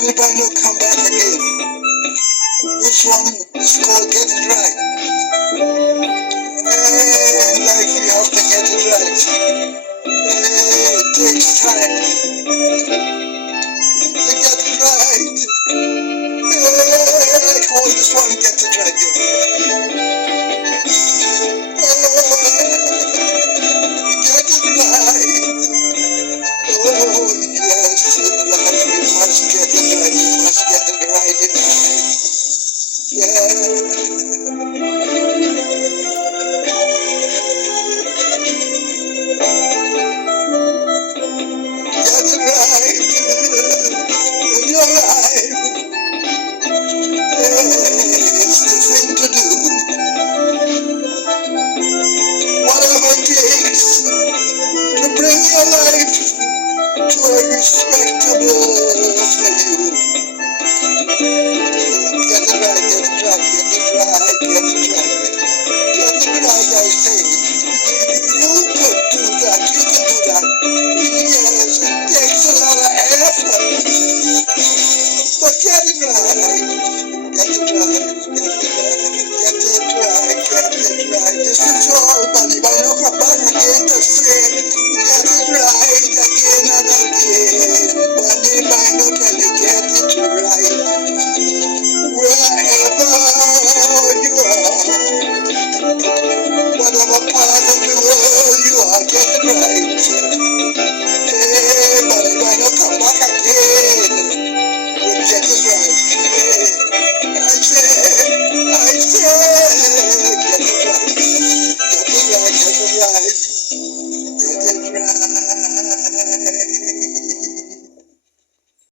When the Bible come back again, which one is called get it right? And life we have to get it right. It takes time to get it right. I call this one get it right. Get it right. Oh yes, in life we must get it right. We must get it right in life. Yeah. Get it right in your life. It's the thing to do. Whatever it takes to bring your life to a respectable